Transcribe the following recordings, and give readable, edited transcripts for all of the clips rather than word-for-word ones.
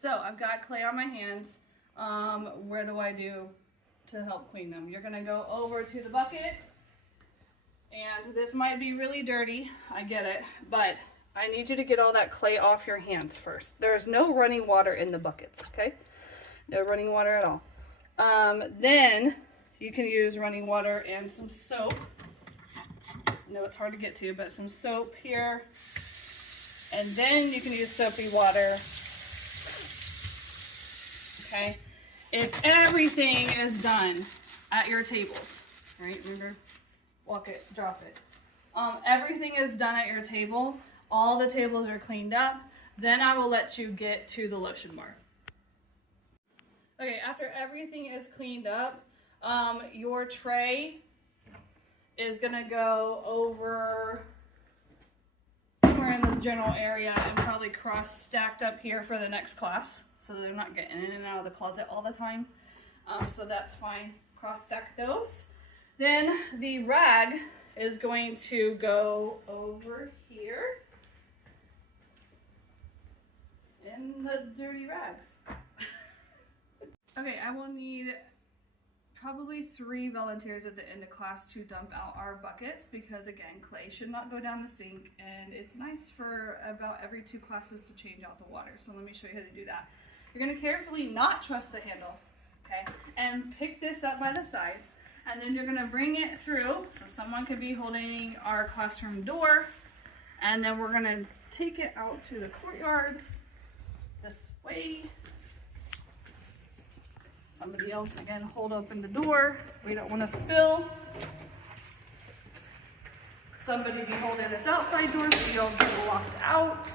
So I've got clay on my hands. What do I do to help clean them? You're gonna go over to the bucket, and this might be really dirty, I get it, but I need you to get all that clay off your hands first. There's no running water in the buckets, okay? No running water at all. Then you can use running water and some soap. I know it's hard to get to, but some soap here. And then you can use soapy water. Okay? If everything is done at your tables, right? Remember, walk it, drop it. Everything is done at your table. All the tables are cleaned up. Then I will let you get to the lotion bar. Okay, after everything is cleaned up, your tray is gonna go over somewhere in this general area and probably cross stacked up here for the next class, so they're not getting in and out of the closet all the time. So that's fine. Cross stack those. Then the rag is going to go over here in the dirty rags. Okay, I will need probably 3 volunteers at the end of class to dump out our buckets, because again, clay should not go down the sink, and it's nice for about every 2 classes to change out the water. So let me show you how to do that. You're going to carefully not trust the handle, okay, and pick this up by the sides, and then you're going to bring it through, so someone could be holding our classroom door, and then we're going to take it out to the courtyard this way. Somebody else, again, hold open the door. We don't want to spill. Somebody be holding this outside door so you'll be locked out.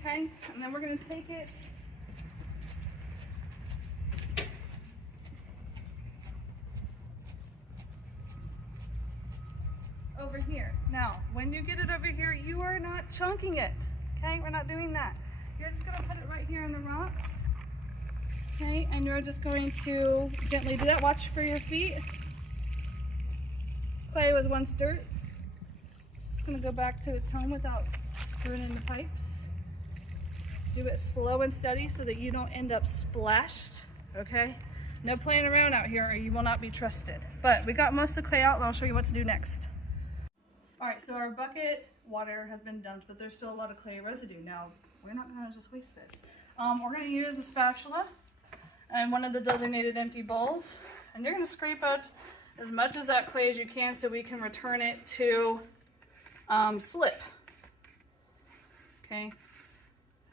Okay, and then we're going to take it over here. Now, when you get it over here, you are not chunking it. Okay, we're not doing that. You're just going to put it right here in the rocks. Okay, and you're just going to gently do that. Watch for your feet. Clay was once dirt. It's going to go back to its home without ruining the pipes. Do it slow and steady so that you don't end up splashed, okay? No playing around out here or you will not be trusted. But we got most of the clay out, and I'll show you what to do next. All right, so our bucket water has been dumped, but there's still a lot of clay residue. Now, we're not going to just waste this. We're going to use a spatula and one of the designated empty bowls, and you're going to scrape out as much of that clay as you can so we can return it to slip. Okay,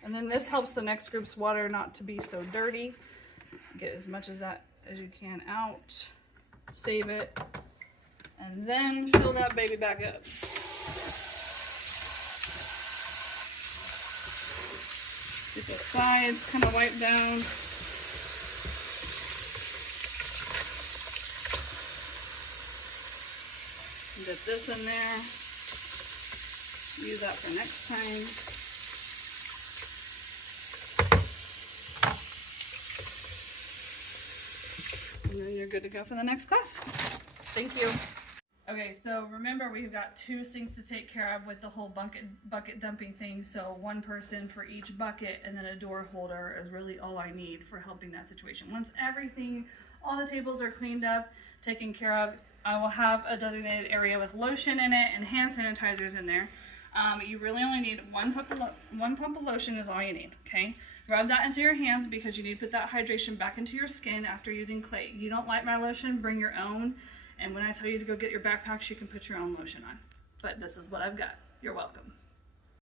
and then this helps the next group's water not to be so dirty. Get as much of that as you can out, save it, and then fill that baby back up. Get the sides kind of wiped down. Get this in there. Use that for next time. And then you're good to go for the next class. Thank you. Okay, so remember we've got 2 sinks to take care of with the whole bucket dumping thing. So 1 person for each bucket, and then a door holder is really all I need for helping that situation. Once all the tables are cleaned up, taken care of, I will have a designated area with lotion in it and hand sanitizers in there. You really only need one pump of lotion is all you need, okay? Rub that into your hands because you need to put that hydration back into your skin after using clay. You don't like my lotion, bring your own. And when I tell you to go get your backpacks, you can put your own lotion on. But this is what I've got. You're welcome.